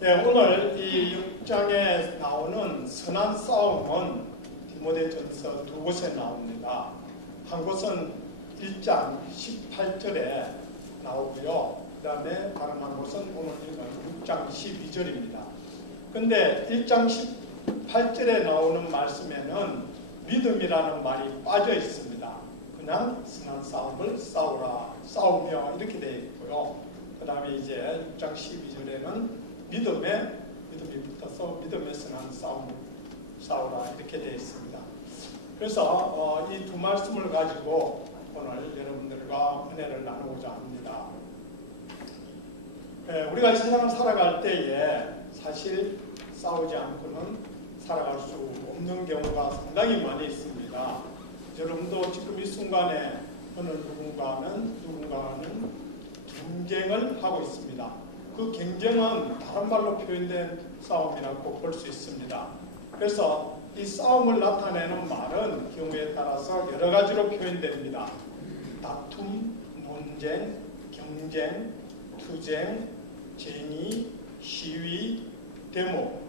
네, 오늘 이 6장에 나오는 선한 싸움은 디모데전서 두 곳에 나옵니다. 한 곳은 1장 18절에 나오고요. 그 다음에 다른 한 곳은 오늘 6장 12절입니다. 근데 1장 18절에 나오는 말씀에는 믿음이라는 말이 빠져 있습니다. 그냥 선한 싸움을 싸우며 이렇게 되어 있고요. 그 다음에 이제 6장 12절에는 믿음이 붙어서 믿음의 선한 싸움을 싸우라 이렇게 되어 있습니다. 그래서 이 두 말씀을 가지고 오늘 여러분들과 은혜를 나누고자 합니다. 우리가 이 세상을 살아갈 때에 사실 싸우지 않고는 살아갈 수 없는 경우가 상당히 많이 있습니다. 여러분도 지금 이 순간에 어느 누군가는 경쟁을 하고 있습니다. 그 경쟁은 다른 말로 표현된 싸움이라고 볼 수 있습니다. 그래서 이 싸움을 나타내는 말은 경우에 따라서 여러 가지로 표현됩니다. 다툼, 논쟁, 경쟁, 투쟁, 쟁의, 시위, 데모,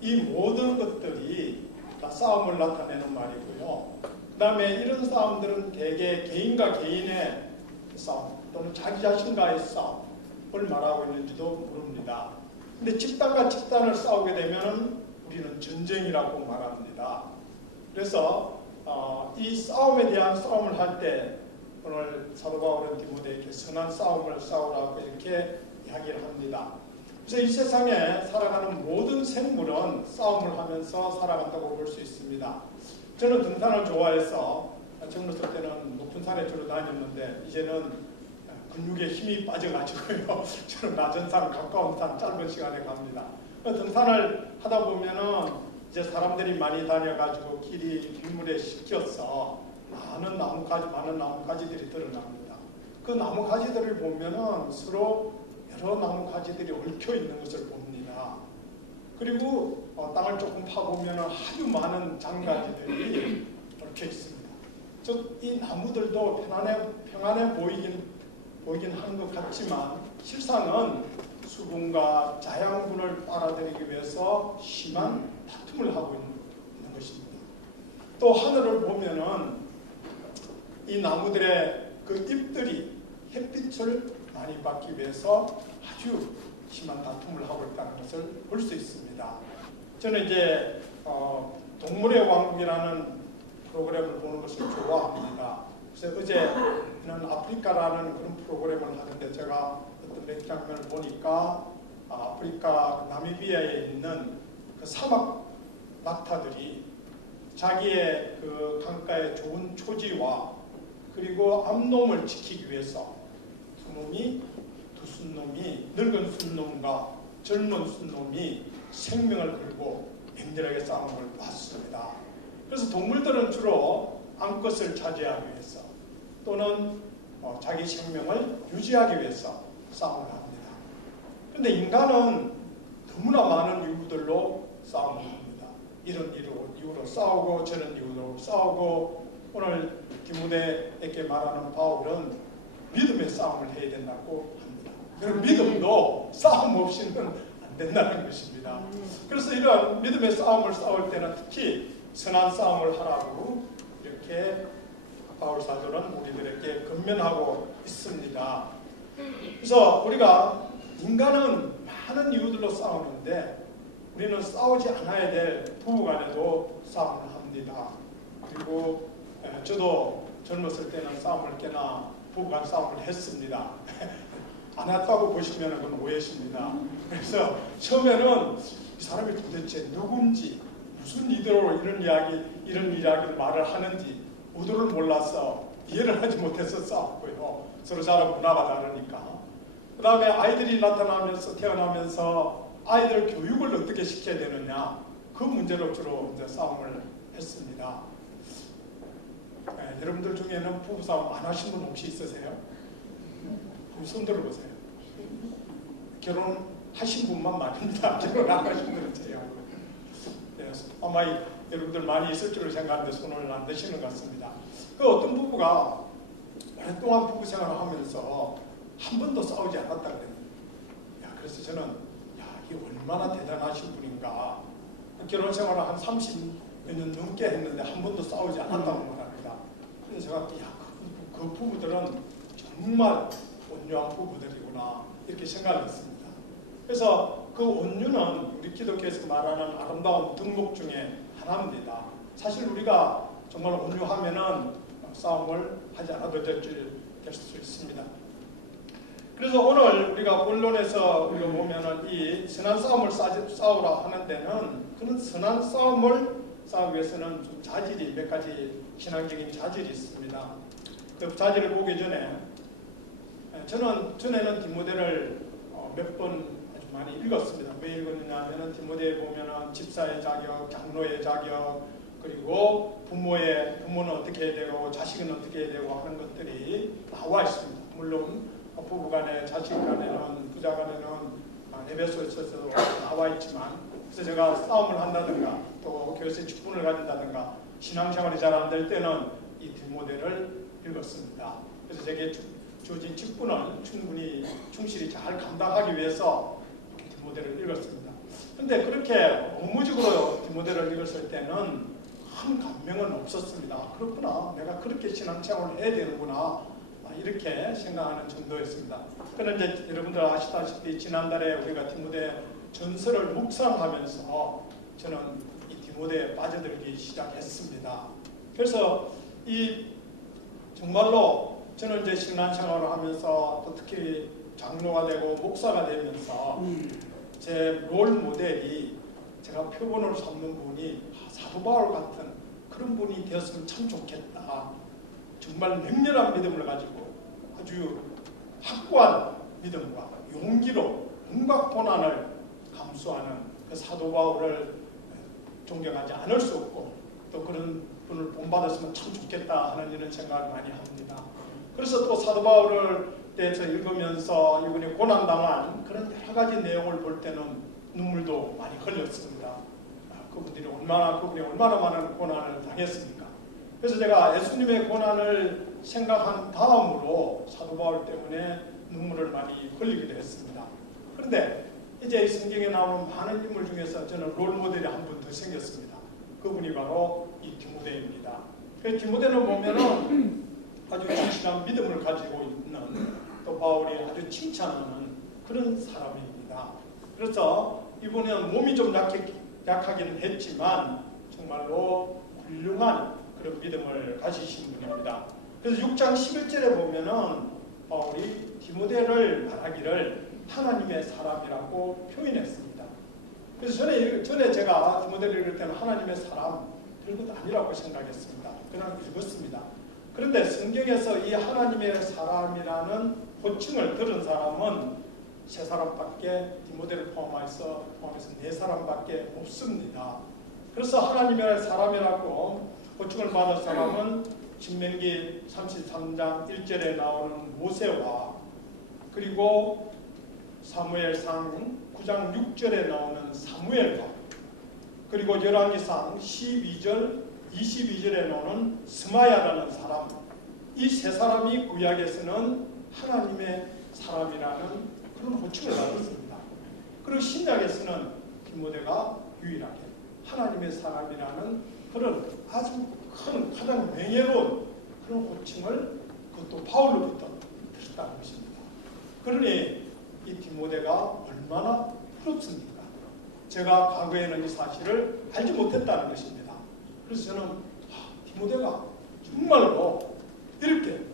이 모든 것들이 다 싸움을 나타내는 말이고요. 그 다음에 이런 싸움들은 대개 개인과 개인의 싸움 또는 자기 자신과의 싸움을 말하고 있는지도 모릅니다. 근데 집단과 집단을 싸우게 되면 우리는 전쟁이라고 말합니다. 그래서 이 싸움에 대한 싸움을 할 때 오늘 사도 바울은 디모데에게 선한 싸움을 싸우라고 이렇게 이야기를 합니다. 그래서 이 세상에 살아가는 모든 생물은 싸움을 하면서 살아간다고 볼 수 있습니다. 저는 등산을 좋아해서 젊었을 때는 높은 산에 주로 다녔는데 이제는 근육에 힘이 빠져가지고요. 저는 낮은 산, 가까운 산, 짧은 시간에 갑니다. 등산을 하다 보면은 이제 사람들이 많이 다녀가지고 길이 빗물에 씻겨서 많은 나뭇가지들이 드러납니다. 그 나뭇가지들을 보면은 서로 여러 나뭇가지들이 얽혀 있는 것을 봅니다. 그리고 땅을 조금 파보면은 아주 많은 장가지들이 얽혀 있습니다. 즉 이 나무들도 평안해 보이긴 하는 것 같지만 실상은 수분과 자양분을 빨아들이기 위해서 심한 다툼을 하고 있는 것입니다. 또 하늘을 보면은 이 나무들의 그 잎들이 햇빛을 많이 받기 위해서 아주 심한 다툼을 하고 있다는 것을 볼 수 있습니다. 저는 이제 동물의 왕국이라는 프로그램을 보는 것을 좋아합니다. 그래서 어제는 아프리카라는 그런 프로그램을 하는데 제가 어떤 몇 장면을 보니까 아프리카 나미비아에 있는 그 사막 낙타들이 자기의 그 강가의 좋은 초지와 그리고 암놈을 지키기 위해서 두 순놈이 늙은 순놈과 젊은 순놈이 생명을 걸고 맹렬하게 싸움을 봤습니다. 그래서 동물들은 주로 암컷을 차지하기 위해서 또는 자기 생명을 유지하기 위해서 싸움을 합니다. 그런데 인간은 너무나 많은 이유들로 싸움을 합니다. 이런 이유로 싸우고 저런 이유로 싸우고 오늘 디모데에게 말하는 바울은 믿음의 싸움을 해야 된다고 합니다. 그럼 믿음도 싸움 없이는 안 된다는 것입니다. 그래서 이런 믿음의 싸움을 싸울 때는 특히 선한 싸움을 하라고 이렇게 바울 사도는 우리들에게 권면하고 있습니다. 그래서 우리가 인간은 많은 이유들로 싸우는데 우리는 싸우지 않아야 될 부부간에도 싸움을 합니다. 그리고 저도 젊었을 때는 싸움을 꽤나 부부간 싸움을 했습니다. 안 했다고 보시면 그건 오해십니다. 그래서 처음에는 이 사람이 도대체 누군지 무슨 이유로 이런 이야기를 말을 하는지 의도를 몰라서 이해를 하지 못해서 싸웠고요. 서로 사람 문화가 다르니까. 그 다음에 아이들이 태어나면서 아이들 교육을 어떻게 시켜야 되느냐 그 문제로 주로 이제 싸움을 했습니다. 여러분들 중에는 부부싸움 안 하신 분 혹시 있으세요? 손 들어보세요. 결혼하신 분만 말입니다. 결혼 안 하신 분은 제외하고. 아마 여러분들 많이 있을 줄을 생각하는데 손을 안 드시는 것 같습니다. 그 어떤 부부가 오랫동안 부부 생활을 하면서 한 번도 싸우지 않았다 그랬는데 그래서 저는 이 얼마나 대단하신 분인가. 결혼 생활을 한 30몇 년 넘게 했는데 한 번도 싸우지 않았다고 말합니다. 그래서 제가 그 부부들은 정말 온유한 부부들이구나 이렇게 생각을 했습니다. 그래서 그 온유는 우리 기독교에서 말하는 아름다운 덕목 중에 하나입니다. 사실 우리가 정말 온유하면은 싸움을 하지 않아도 될 수 있습니다. 그래서 오늘 우리가 본론에서 우리가 보면은 이 선한 싸움을 싸우라 하는 데는 그런 선한 싸움을 싸우기 위해서는 좀 자질이 몇 가지 신앙적인 자질이 있습니다. 그 자질을 보기 전에 저는 전에는 디모데를 몇 번 아주 많이 읽었습니다. 왜 읽었느냐면은 디모데에 보면은 집사의 자격, 장로의 자격, 그리고 부모는 어떻게 해야 되고 자식은 어떻게 해야 되고 하는 것들이 나와 있습니다. 물론 부부간에 자식간에는 부자간에는 에베소서에서도 나와 있지만 그래서 제가 싸움을 한다든가 또 교회에서 직분을 가진다든가 신앙생활이 잘 안 될 때는 이 디모데를 읽었습니다. 그래서 제게 주어진 직분을 충분히 충실히 잘 감당하기 위해서 디모데를 읽었습니다. 그런데 그렇게 업무적으로 디모데를 읽었을 때는 큰 감명은 없었습니다. 그렇구나, 내가 그렇게 신앙생활을 해야 되는구나 이렇게 생각하는 정도였습니다. 그런데 이제 여러분들 아시다시피 지난달에 우리가 디모데 전서를 묵상하면서 저는 이 디모데에 빠져들기 시작했습니다. 그래서 이 정말로 저는 이제 신앙생활을 하면서 또 특히 장로가 되고 목사가 되면서 제 롤 모델이 제가 표본으로 삼는 분이 사도 바울 같은 그런 분이 되었으면 참 좋겠다. 정말 맹렬한 믿음을 가지고 아주 확고한 믿음과 용기로 온갖 고난을 감수하는 그 사도 바울을 존경하지 않을 수 없고 또 그런 분을 본받았으면 참 좋겠다 하는 이런 생각을 많이 합니다. 그래서 또 사도 바울을 대해서 읽으면서 이분이 고난당한 그런 여러 가지 내용을 볼 때는 눈물도 많이 흘렸습니다. 그분이 얼마나 많은 고난을 당했습니까? 그래서 제가 예수님의 고난을 생각한 다음으로 사도 바울 때문에 눈물을 많이 흘리기도 했습니다. 그런데 이제 이 성경에 나오는 많은 인물 중에서 저는 롤 모델이 한 분 더 생겼습니다. 그분이 바로 이 디모데입니다. 디모데는 보면은 아주 진실한 믿음을 가지고 있는 또 바울이 아주 칭찬하는 그런 사람입니다. 그래서 이분은 몸이 좀 약하긴 했지만 정말로 훌륭한 그런 믿음을 가지신 분입니다. 그래서 6장 11절에 보면은 바울이 디모데를 말하기를 하나님의 사람이라고 표현했습니다. 그래서 전에 제가 디모데를 읽을 때는 하나님의 사람 별것 아니라고 생각했습니다. 그냥 읽었습니다. 그런데 성경에서 이 하나님의 사람이라는 호칭을 들은 사람은 세 사람밖에 디모데를 포함해서 네 사람밖에 없습니다. 그래서 하나님의 사람이라고 호칭을 받은 사람은 신명기 33장 1절에 나오는 모세와 그리고 사무엘상 9장 6절에 나오는 사무엘과 그리고 열왕기상 12절 22절에 나오는 스마야라는 사람, 이 세 사람이 구약에서는 하나님의 사람이라는 그런 호칭을 받았습니다. 그리고 신약에서는 디모데가 유일하게 하나님의 사람이라는 그런 아주 큰 가장 명예로운 그런 호칭을 그것도 바울로부터 들었다는 것입니다. 그러니 이 디모데가 얼마나 부럽습니까? 제가 과거에는 이 사실을 알지 못했다는 것입니다. 그래서 저는 디모데가 정말로 이렇게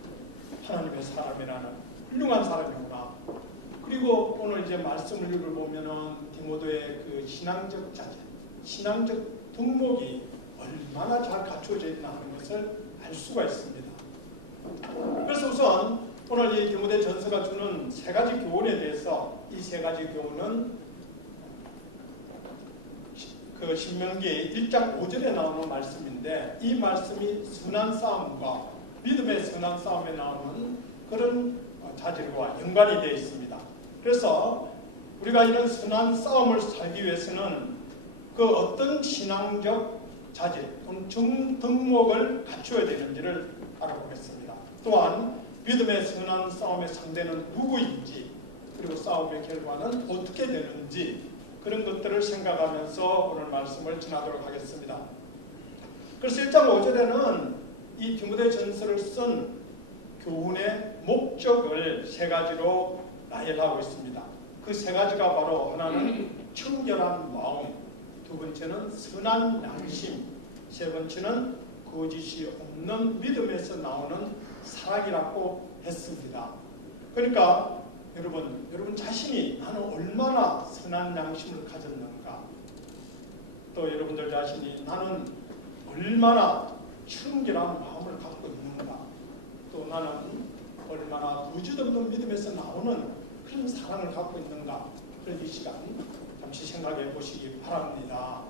하나님의 사람이라는 훌륭한 사람이구나. 그리고 오늘 이제 말씀을 읽어보면은 디모데의 그 신앙적 자질, 신앙적 덕목이 얼마나 잘 갖춰져 있나 하는 것을 알 수가 있습니다. 그래서 우선 오늘 이 디모데 전서가 주는 세 가지 교훈에 대해서 이 세 가지 교훈은 그 신명기 1장 5절에 나오는 말씀인데 이 말씀이 선한 싸움과 믿음의 선한 싸움에 나오는 그런 자질과 연관이 되어 있습니다. 그래서 우리가 이런 선한 싸움을 살기 위해서는 그 어떤 신앙적 자질, 덕목을 갖추어야 되는지를 알아보겠습니다. 또한 믿음의 선한 싸움의 상대는 누구인지 그리고 싸움의 결과는 어떻게 되는지 그런 것들을 생각하면서 오늘 말씀을 전하도록 하겠습니다. 그래서 1장 5절에는 이 디모데 전서를 쓴 교훈의 목적을 세 가지로 나열하고 있습니다. 그 세 가지가 바로 하나는 청결한 마음, 두 번째는 선한 양심, 세 번째는 거짓이 없는 믿음에서 나오는 사랑이라고 했습니다. 그러니까 여러분 자신이 나는 얼마나 선한 양심을 가졌는가, 또 여러분들 자신이 나는 얼마나 청결한 마음을 갖고 있는가, 또 나는 얼마나 거짓 없는 믿음에서 나오는 그런 사랑을 갖고 있는가, 그런 이 시간 잠시 생각해 보시기 바랍니다.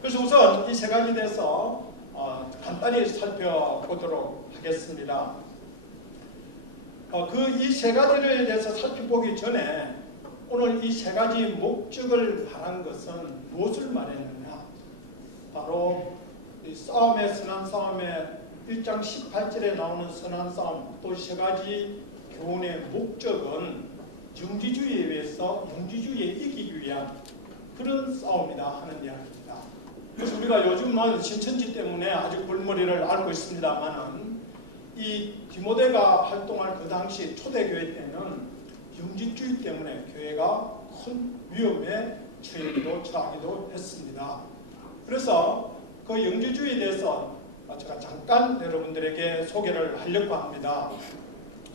그래서 우선 이 세 가지에 대해서 간단히 살펴보도록 하겠습니다. 이 세 가지를 대해서 살펴보기 전에 오늘 이 세 가지 목적을 말한 것은 무엇을 말했느냐? 바로 이 싸움의 선한 싸움의 1장 18절에 나오는 선한 싸움, 또 세 가지 교훈의 목적은 영지주의에 의해서 영지주의에 이기기 위한 그런 싸움이다 하는 이야기입니다. 그래서 우리가 요즘은 신천지 때문에 아주 골머리를 앓고 있습니다만은 이 디모데가 활동할 그 당시 초대교회 때는 영지주의 때문에 교회가 큰 위험에 처하기도 했습니다. 그래서 그 영지주의에 대해서 제가 잠깐 여러분들에게 소개를 하려고 합니다.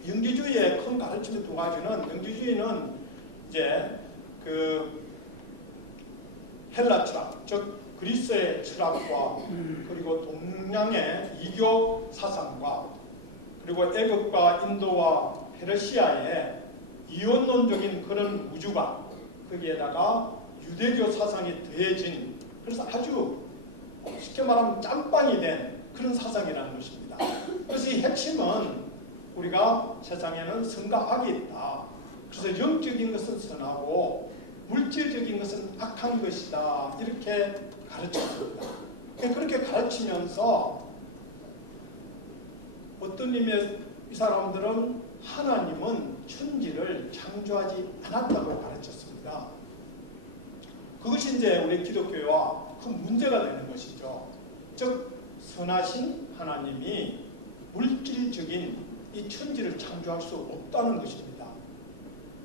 영지주의의 큰 가르침의 두 가지는, 영지주의는 이제 그 헬라 철학, 즉 그리스의 철학과 그리고 동양의 이교 사상과 그리고 애국과 인도와 페르시아의 이원론적인 그런 우주관, 거기에다가 유대교 사상이 더해진, 그래서 아주 쉽게 말하면 짬빵이 된 그런 사상이라는 것입니다. 그래서 이 핵심은 우리가 세상에는 선과 악이 있다. 그래서 영적인 것은 선하고 물질적인 것은 악한 것이다. 이렇게 가르쳤습니다. 그렇게 가르치면서 어떤 의미의 이 사람들은 하나님은 천지를 창조하지 않았다고 가르쳤습니다. 그것이 이제 우리 기독교와 큰 문제가 되는 것이죠. 즉 선하신 하나님이 물질적인 이 천지를 창조할 수 없다는 것입니다.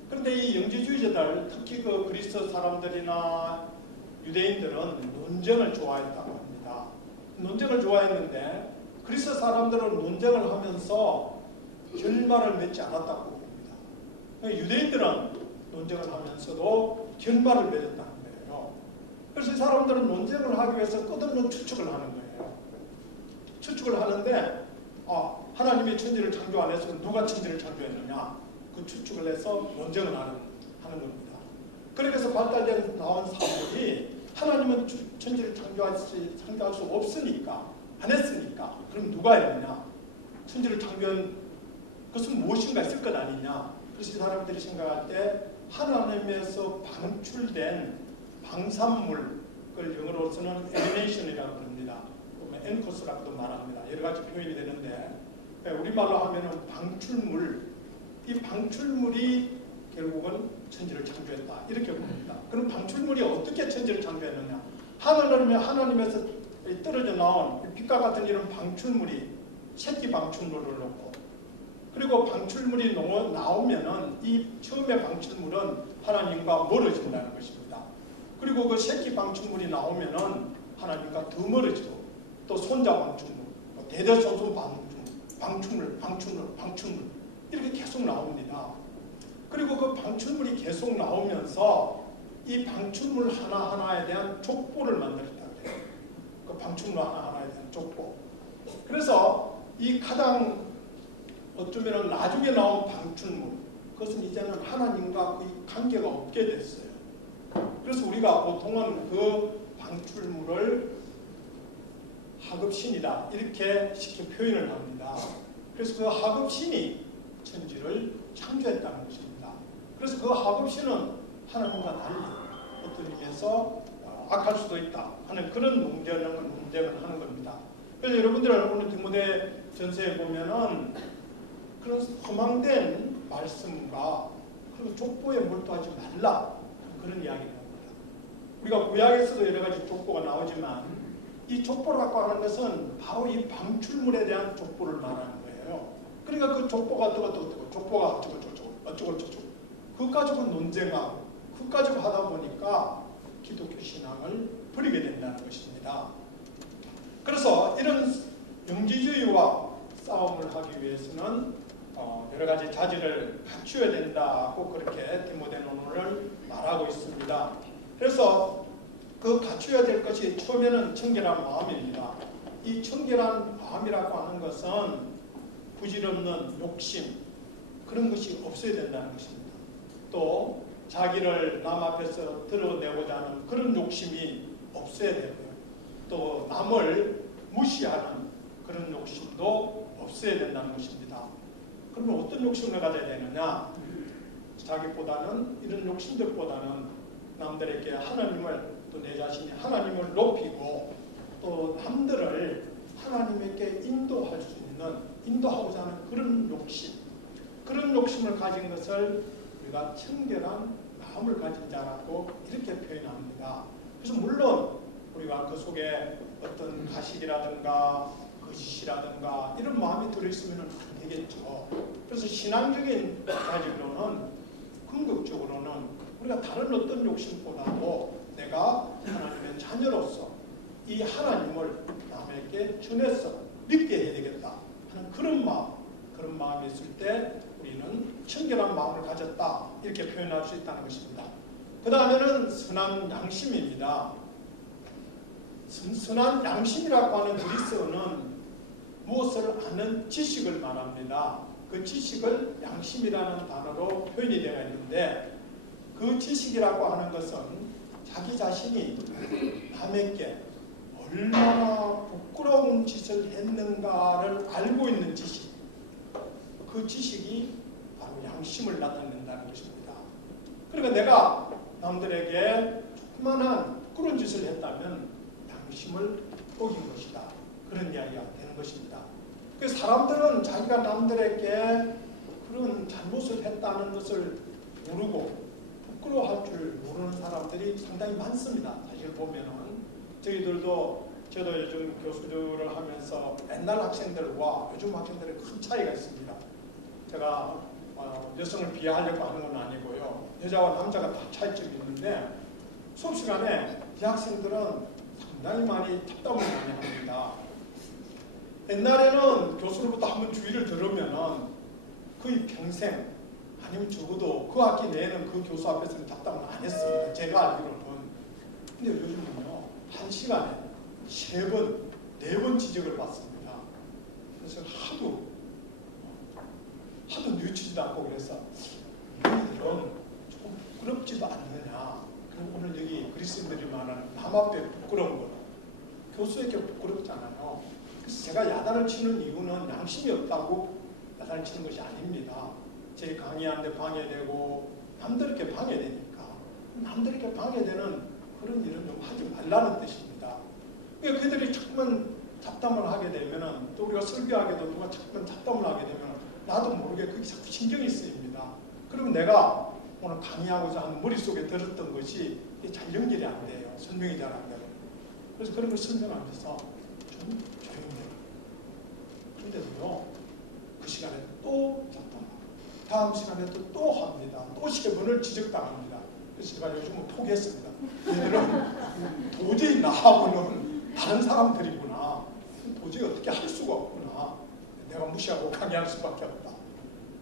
그런데 이 영지주의자들, 특히 그 그리스 사람들이나 유대인들은 논쟁을 좋아했다고 합니다. 논쟁을 좋아했는데 그리스 사람들은 논쟁을 하면서 결말을 맺지 않았다고 봅니다. 유대인들은 논쟁을 하면서도 결말을 맺었다는 거예요. 그래서 이 사람들은 논쟁을 하기 위해서 끝없는 추측을 하는 거예요. 추측을 하는데 하나님이 천지를 창조 안 해서 누가 천지를 창조했느냐, 그 추측을 해서 논쟁을 하는 겁니다. 그렇게 해서 발달된 나온 사람들이 하나님은 천지를 창조할 수 없으니까, 안 했으니까 그럼 누가 했느냐, 천지를 창조한 그것은 무엇인가 있을 것 아니냐. 그래서 이 사람들이 생각할 때 하나님에서 방출된 방산물, 그걸 영어로서는 에미네이션이라고 합니다. 엔코스라고도 말합니다. 여러 가지 표현이 되는데 우리말로 하면은 방출물, 이 방출물이 결국은 천지를 창조했다 이렇게 봅니다. 그럼 방출물이 어떻게 천지를 창조했느냐? 하나님에서 떨어져 나온 빛과 같은 이런 방출물이 새끼 방출물을 놓고, 그리고 방출물이 나오면은 이 처음에 방출물은 하나님과 멀어진다는 것입니다. 그리고 그 새끼 방출물이 나오면은 하나님과 더 멀어지고, 또 손자 방출물, 대대손손 방출물 이렇게 계속 나옵니다. 그리고 그 방출물이 계속 나오면서 이 방출물 하나하나에 대한 족보를 만들었다 그래요. 그 방출물 하나하나에 대한 족보. 그래서 이 가장 어쩌면 나중에 나온 방출물, 그것은 이제는 하나님과 거의 관계가 없게 됐어요. 그래서 우리가 보통은 그 방출물을 하급신이다 이렇게 쉽게 표현을 합니다. 그래서 그 하급신이 천지를 창조했다는 것입니다. 그래서 그 하급신은 하나님과 달리 어떤 의미에서 악할 수도 있다 하는 그런 논쟁을 하는 겁니다. 그래서 여러분들 오늘 디모데 전서에 보면은 그런 허망된 말씀과 그리고 족보에 몰두하지 말라 그런 이야기를 합니다. 우리가 구약에서도 여러 가지 족보가 나오지만 이 족보를 갖고 하는 것은 바로 이 방출물에 대한 족보를 말하는 거예요. 그러니까 그 족보가 어쩌고 족보가 어쩌고 그것 가지고 논쟁하고 그것 가지고 하다 보니까 기독교 신앙을 버리게 된다는 것입니다. 그래서 이런 영지주의와 싸움을 하기 위해서는 여러 가지 자질을 갖추어야 된다고 그렇게 디모데는 오늘 말하고 있습니다. 그래서 그 갖추어야 될 것이 처음에는 청결한 마음입니다. 이 청결한 마음이라고 하는 것은 부질없는 욕심 그런 것이 없어야 된다는 것입니다. 또 자기를 남 앞에서 드러내고자 하는 그런 욕심이 없어야 되고요. 또 남을 무시하는 그런 욕심도 없어야 된다는 것입니다. 그러면 어떤 욕심을 가져야 되느냐? 자기보다는 이런 욕심들보다는 남들에게 하나님을 또 내 자신이 하나님을 높이고 또 남들을 하나님에게 인도할 수 있는 인도하고자 하는 그런 욕심 그런 욕심을 가진 것을 우리가 청결한 마음을 가진 자라고 이렇게 표현합니다. 그래서 물론 우리가 그 속에 어떤 가식이라든가 거짓이라든가 이런 마음이 들어있으면 안 되겠죠. 그래서 신앙적인 자질로는 궁극적으로는 우리가 다른 어떤 욕심보다도 내가 하나님의 자녀로서 이 하나님을 남에게 전해서 믿게 해야 되겠다 하는 그런 마음이 있을 때 우리는 청결한 마음을 가졌다 이렇게 표현할 수 있다는 것입니다. 그 다음에는 선한 양심입니다. 선한 양심이라고 하는 그리스어는 무엇을 아는 지식을 말합니다. 그 지식을 양심이라는 단어로 표현이 되어 있는데 그 지식이라고 하는 것은 자기 자신이 남에게 얼마나 부끄러운 짓을 했는가를 알고 있는 지식 그 지식이 바로 양심을 나타낸다는 것입니다. 그러니까 내가 남들에게 조그만한 부끄러운 짓을 했다면 양심을 어긴 것이다. 그런 이야기가 되는 것입니다. 그래서 사람들은 자기가 남들에게 그런 잘못을 했다는 것을 모르고 부끄러워할 줄 모르는 사람들이 상당히 많습니다. 사실 보면은 저도 요즘 교수들을 하면서 옛날 학생들과 요즘 학생들의 큰 차이가 있습니다. 제가 여성을 비하하려고 하는 건 아니고요. 여자와 남자가 다 차이점이 있는데 수업 시간에 이 학생들은 상당히 많이 잡담을 많이 합니다. 옛날에는 교수로부터 한번 주의를 들으면은 거의 평생 아니면 적어도 그 학기 내에는 그 교수 앞에서는 잡담을 안 했습니다. 제가 알기로는. 근데 요즘은요. 한 시간에 3번, 4번 지적을 받습니다. 그래서 하도 뉘치지도 않고 그래서 너희들은 조금 부끄럽지도 않느냐. 그럼 오늘 여기 그리스인들이 말하는 남 앞에 부끄러운 거 교수에게 부끄럽잖아요. 그래서 제가 야단을 치는 이유는 양심이 없다고 야단을 치는 것이 아닙니다. 제 강의하는데 방해되고 남들에게 방해되니까 남들에게 방해되는 그런 일은 좀 하지 말라는 뜻입니다. 그러니까 그들이 자꾸만 잡담을 하게 되면은 또 우리가 설교하게도 누가 자꾸만 잡담을 하게 되면 나도 모르게 그게 자꾸 신경이 쓰입니다. 그러면 내가 오늘 강의하고자 하는 머릿속에 들었던 것이 잘 연결이 안 돼요. 설명이 잘 안 돼요. 그래서 그런 걸 설명하면서 좀 조용해요. 근데도요 그 시간에 또 잡담하고 다음 시간에도 또 합니다. 또 3번을 지적당합니다. 그래서 제가 요즘은 포기했습니다. 얘들은 도저히 나하고는 다른 사람들이구나. 도저히 어떻게 할 수가 없구나. 내가 무시하고 강의할 수밖에 없다.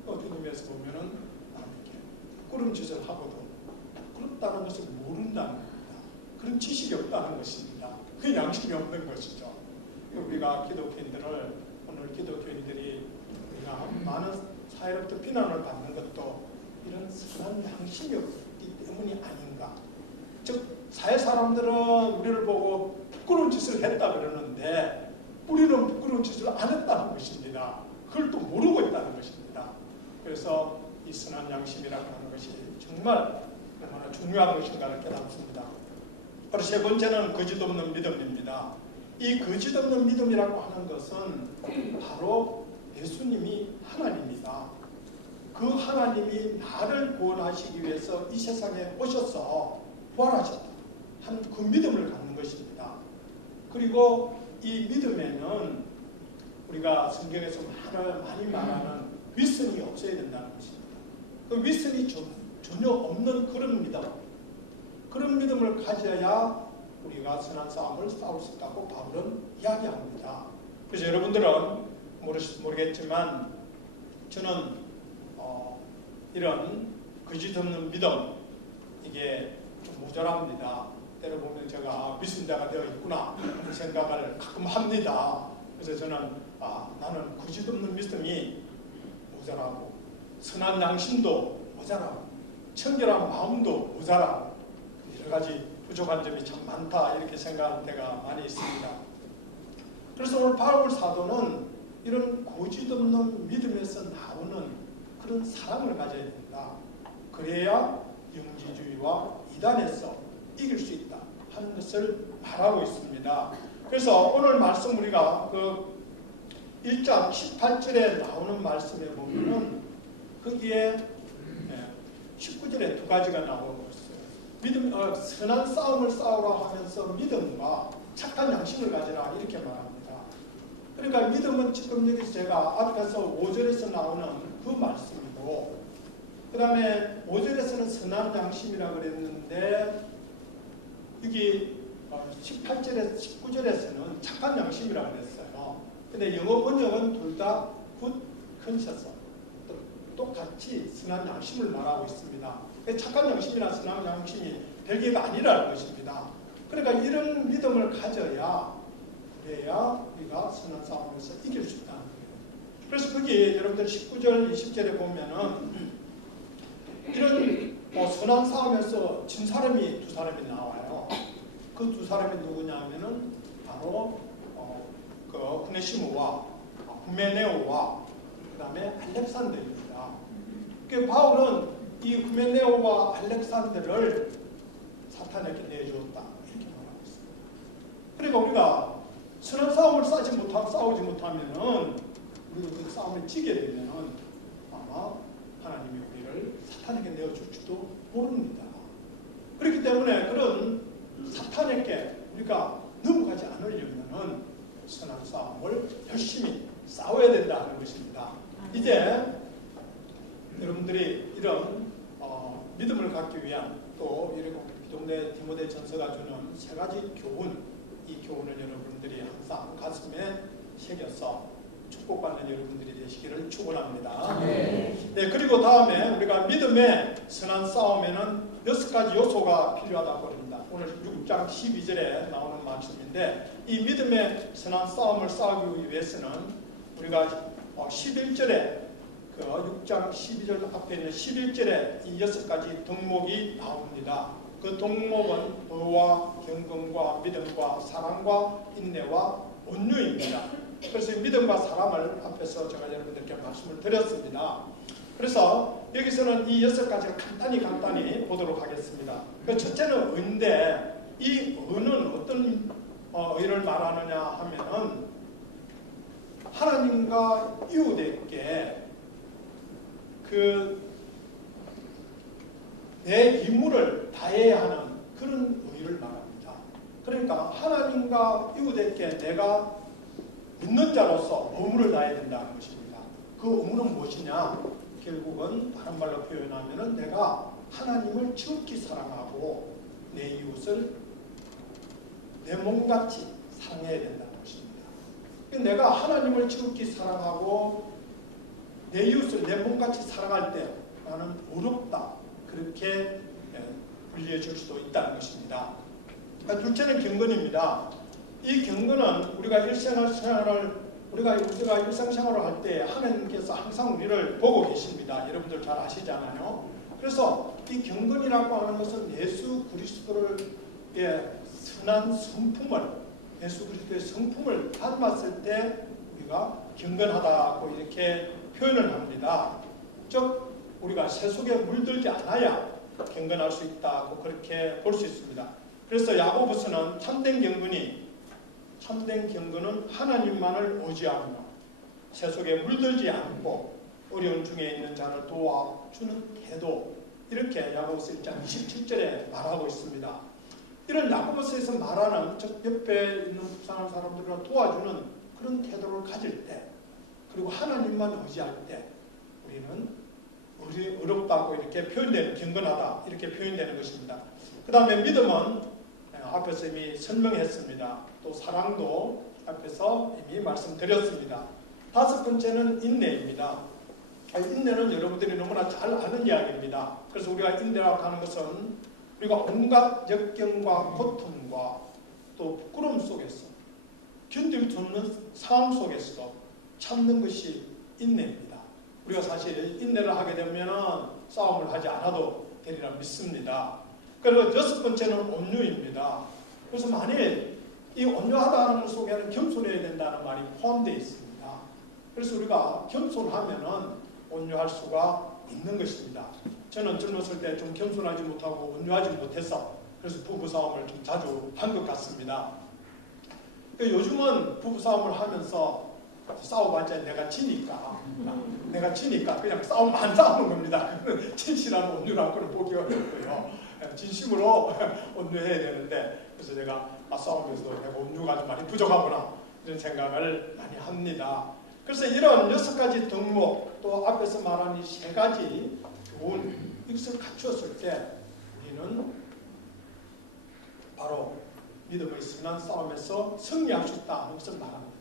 어떤 의미에서 보면은 남에게 부끄러운 짓을 하고도 부끄럽다는 것을 모른다는 겁니다. 그런 지식이 없다는 것입니다. 그 양심이 없는 것이죠. 우리가 기독교인들을 오늘 기독교인들이 우리가 많은 사회로부터 비난을 받는 것도 이런 선한 양심이 없기 때문이 아닌가. 즉 사회 사람들은 우리를 보고 부끄러운 짓을 했다 그러는데 우리는 부끄러운 짓을 안 했다는 것입니다. 그걸 또 모르고 있다는 것입니다. 그래서 이 선한 양심이라고 하는 것이 정말 얼마나 중요한 것인가를 깨닫습니다. 바로 3번째는 거짓 없는 믿음입니다. 이 거짓 없는 믿음이라고 하는 것은 바로 예수님이 하나님이다. 그 하나님이 나를 구원하시기 위해서 이 세상에 오셔서 부활하셨다. 한 그 믿음을 갖는 것입니다. 그리고 이 믿음에는 우리가 성경에서 많이 말하는 위선이 없어야 된다는 것입니다. 그 위선이 전혀 없는 그런 믿음, 그런 믿음을 가져야 우리가 선한 싸움을 싸울 수 있다고 바울은 이야기합니다. 그래서 여러분들은 모르겠지만 저는 이런 거짓 없는 믿음, 이게 좀 모자랍니다. 때로 보면 제가 믿음자가 되어 있구나 그런 생각을 가끔 합니다. 그래서 저는 나는 거짓 없는 믿음이 모자라고, 선한 양심도 모자라고, 청결한 마음도 모자라고, 여러 가지 부족한 점이 참 많다 이렇게 생각할 때가 많이 있습니다. 그래서 오늘 바울 사도는 이런 거짓 없는 믿음에서 나오는 그런 사랑을 가져야 된다. 그래야 영지주의와 이단에서 이길 수 있다 하는 것을 말하고 있습니다. 그래서 오늘 말씀 우리가 그 1장 18절에 나오는 말씀에 보면은 거기에 19절에 두 가지가 나오고 있어요. 선한 싸움을 싸우라 하면서 믿음과 착한 양심을 가지라 이렇게 말합니다. 그러니까 믿음은 지금 여기서 제가 앞에서 5절에서 나오는 그 말씀이고, 그 다음에 5절에서는 선한 양심이라고 그랬는데 여기 18절에서 19절에서는 착한 양심이라고 그랬어요. 근데 영어 번역은 둘 다 good conscience, 똑같이 선한 양심을 말하고 있습니다. 착한 양심이나 선한 양심이 별개가 아니라는 것입니다. 그러니까 이런 믿음을 가져야 그래야 우리가 선한 싸움에서 이길 수 있다는 거예요. 그래서 거기 여러분들 19절 20절에 보면은 이런 선한 싸움에서 진 사람이 두 사람이 나와요. 그 두 사람이 누구냐면은 바로 그 후네시모와 후메네오와 그 다음에 알렉산더입니다. 그 바울은 이 후메네오와 알렉산더를 사탄에게 내주었다 이렇게 말하고 있습니다. 그러니까 우리가 선한 싸움을 싸우지 못하면은 우리가 그 싸움에 지게 되면은 아마 하나님이 우리를 사탄에게 내어줄지도 모릅니다. 그렇기 때문에 그런 사탄에게 우리가 넘어가지 않으려면은 선한 싸움을 열심히 싸워야 된다는 것입니다. 이제 여러분들이 이런 믿음을 갖기 위한 또 이렇게 기독교 디모데 전서가 주는 세 가지 교훈, 이 교훈을 여러분들이 항상 가슴에 새겨서 축복받는 여러분들이 되시기를 축원합니다. 네, 그리고 다음에 우리가 믿음의 선한 싸움에는 6가지 요소가 필요하다고 합니다. 오늘 6장 12절에 나오는 말씀인데 이 믿음의 선한 싸움을 싸우기 위해서는 우리가 11절에 그 6장 12절 앞에 있는 11절에 이 6가지 덕목이 나옵니다. 그 덕목은 도와 경건과 믿음과 사랑과 인내와 온유입니다. 그래서 믿음과 사랑을 앞에서 제가 여러분들께 말씀을 드렸습니다. 그래서 여기서는 이 6가지를 간단히 보도록 하겠습니다. 그 첫째는 의인데 이 의는 어떤 의를 말하느냐 하면은 하나님과 이웃에게 내義務를 다해야 하는 그런 의를 말합니다. 그러니까 하나님과 이웃에게 내가 믿는 자로서 의무를 다해야 된다는 것입니다. 그 의무는 무엇이냐? 결국은 다른 말로 표현하면 내가 하나님을 지극히 사랑하고 내 이웃을 내 몸같이 사랑해야 된다는 것입니다. 내가 하나님을 지극히 사랑하고 내 이웃을 내 몸같이 사랑할 때 나는 어렵다 그렇게 불리해질 수도 있다는 것입니다. 둘째는 경건입니다. 이 경건은 우리가 일상생활을 할 때 하나님께서 항상 우리를 보고 계십니다. 여러분들 잘 아시잖아요. 그래서 이 경건이라고 하는 것은 예수 그리스도를 선한 성품을, 예수 그리스도의 성품을 닮았을 때 우리가 경건하다고 이렇게 표현을 합니다. 즉 우리가 세속에 물들지 않아야 경건할 수 있다고 그렇게 볼 수 있습니다. 그래서 야고보서는 참된 경건은 하나님만을 의지하며 세속에 물들지 않고 어려운 중에 있는 자를 도와주는 태도, 이렇게 야고보서 1장 27절에 말하고 있습니다. 이런 야고보서에서 말하는 즉 옆에 있는 불쌍한 사람들을 도와주는 그런 태도를 가질 때, 그리고 하나님만 의지할 때 우리는 어렵다고 이렇게 표현되는, 경건하다 이렇게 표현되는 것입니다. 그 다음에 믿음은 앞에서 이미 설명했습니다. 또 사랑도 앞에서 이미 말씀드렸습니다. 다섯 번째는 인내입니다. 인내는 여러분들이 너무나 잘 아는 이야기입니다. 그래서 우리가 인내라고 하는 것은 우리가 온갖 역경과 고통과 또 부끄러움 속에서 견딜 수 없는 상황 속에서도 참는 것이 인내입니다. 우리가 사실 인내를 하게 되면 싸움을 하지 않아도 되리라 믿습니다. 그리고 여섯 번째는 온유입니다. 그래서 만일 이 온유하다는 것 속에는 겸손해야 된다는 말이 포함되어 있습니다. 그래서 우리가 겸손하면은 온유할 수가 있는 것입니다. 저는 젊었을 때 좀 겸손하지 못하고 온유하지 못해서 그래서 부부싸움을 좀 자주 한 것 같습니다. 요즘은 부부싸움을 하면서 싸워봤자 내가 지니까 그냥 싸움 안 싸우는 겁니다. 진실한 온유라고는 보기 어렵고요. 진심으로 온유해야 되는데, 그래서 제가 싸우면서 내가 온유가 좀 많이 부족하구나 이런 생각을 많이 합니다. 그래서 이런 6가지 덕목, 또 앞에서 말한 이 3가지 교훈, 이것을 갖추었을 때 우리는 바로 믿음의 선한 싸움에서 승리할 수 있다는 것을 말합니다.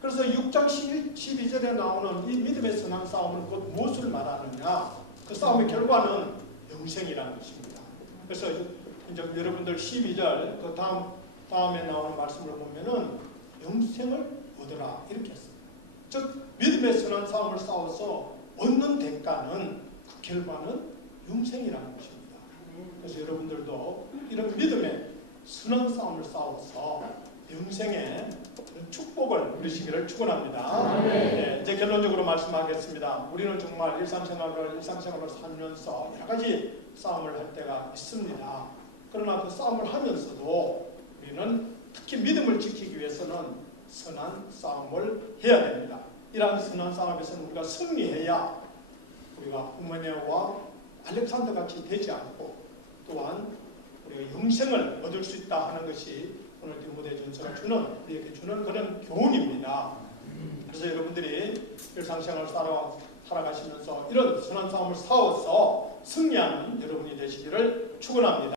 그래서 6장 12절에 나오는 이 믿음의 선한 싸움은 곧 무엇을 말하느냐? 그 싸움의 결과는 영생이라는 것입니다. 그래서 이제 여러분들 12절 그 다음에 나오는 말씀을 보면은 영생을 얻으라 이렇게 했습니다. 즉 믿음의 선한 싸움을 싸워서 얻는 대가는, 그 결과는 영생이라는 것입니다. 그래서 여러분들도 이런 믿음의 선한 싸움을 싸워서 영생의 축복을 누리시기를 축원합니다. 네, 이제 결론적으로 말씀하겠습니다. 우리는 정말 일상생활을 살면서 여러 가지 싸움을 할 때가 있습니다. 그러나 그 싸움을 하면서도 우리는 특히 믿음을 지키기 위해서는 선한 싸움을 해야 됩니다. 이러한 선한 싸움에서는 우리가 승리해야 우리가 후메네와 알렉산더 같이 되지 않고 또한 우리가 영생을 얻을 수 있다 하는 것이 오늘 디모데전서가 우리에게 주는 그런 교훈입니다. 그래서 여러분들이 일상생활을 살아가시면서 이런 선한 싸움을 싸워서 승리하는 여러분이 되시기를 축원합니다.